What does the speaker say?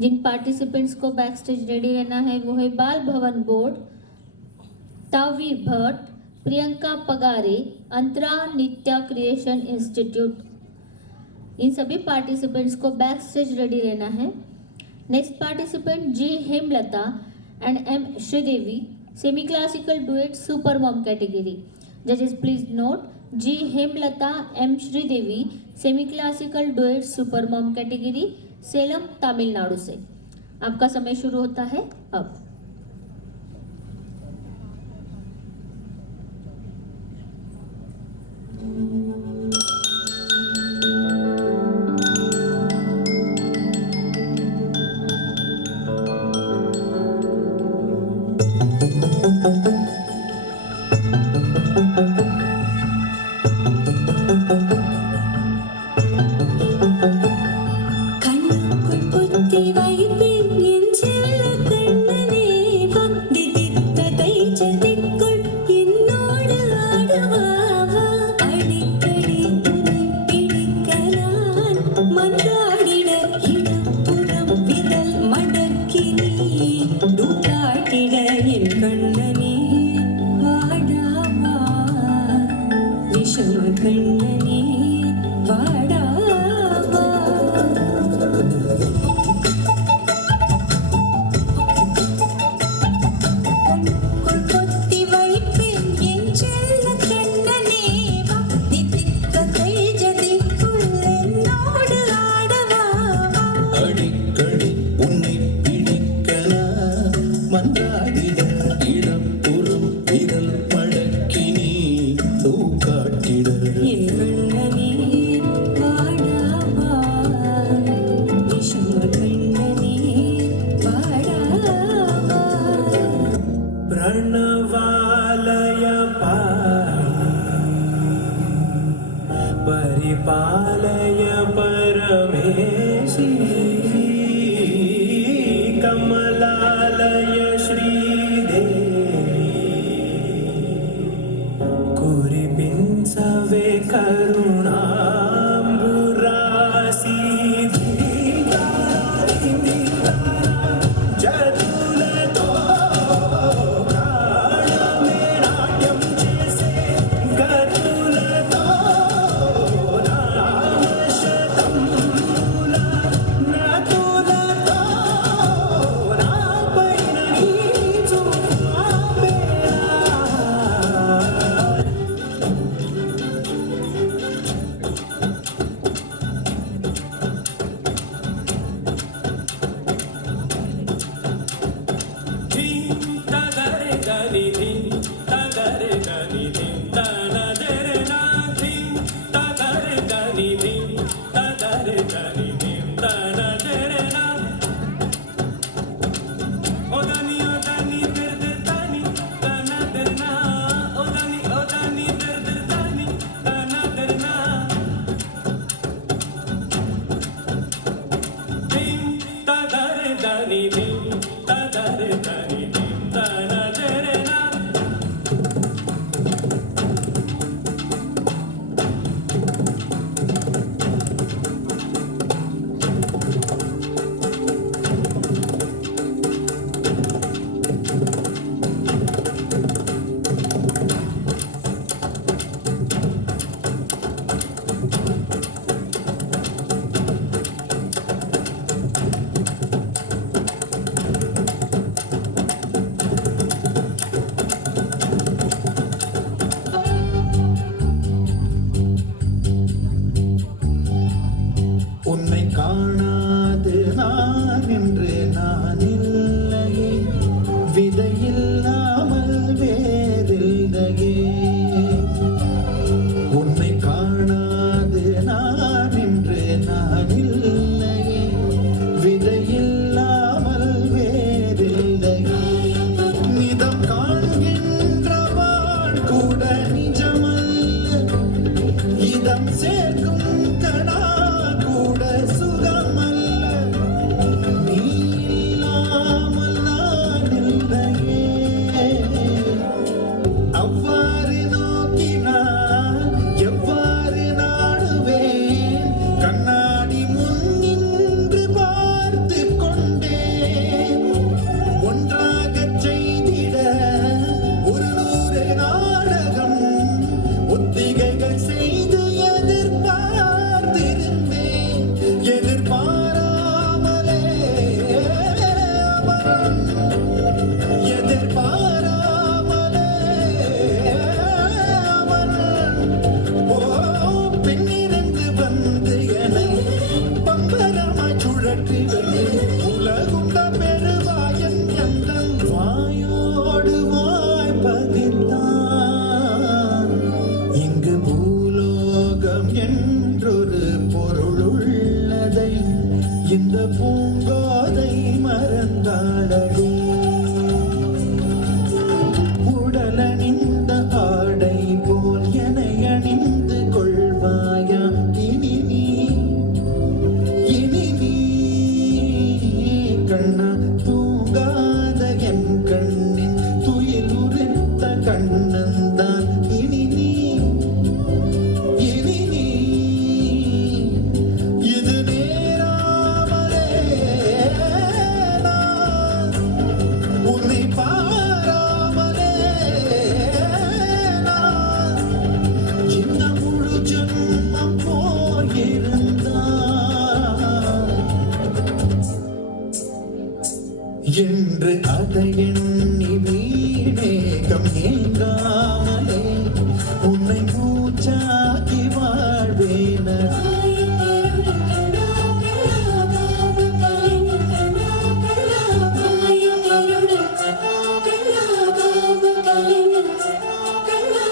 जिन participants को back stage ready रहना है वो है Bal Bhavan board, Tavi Bhatt, Priyanka Pagare, Antara Nitya creation institute. इन सभी पार्टिसिपेंट्स को बैक स्टेज रेडी रहना है। Next participant G Hemlata and M Sridevi, semi classical duet super mom category. जजेस please note, G Hemlata M Sridevi, semi classical duet super mom category, Salem Tamil Nadu से। आपका समय शुरू होता है अब। परिपालय परमेशी, कमलालय श्रीदेवी, कुरिपिंसवे करुणाम्बुरासी வெற்றி வெற்றி உலகுண்ட பெருவாயன் எந்தன் வாயோடு வாய்ப்பதித்தான். இங்கு பூலோகம் என்றொரு பொருள் உள்ளதை இந்த பூங்கோதை மறந்தாளடி. உடலணிந்த ஆடை போல் என அணிந்து கொள்வாயா இனி நீ கண்ணா தூங்காத என் கண்ணின் துயில் உரித்த கண்ணந்தான் இனி நீ இது நேராமலே நான் உன்னை பாராமலே நான் இந்த முழு ஜன்மம் போயிருந்தான் என்று அதை எண்ணி வீணேகம் ஏங்காமலே உன்னை மூச்சாக்கி வாழ்வேன. கண்ணா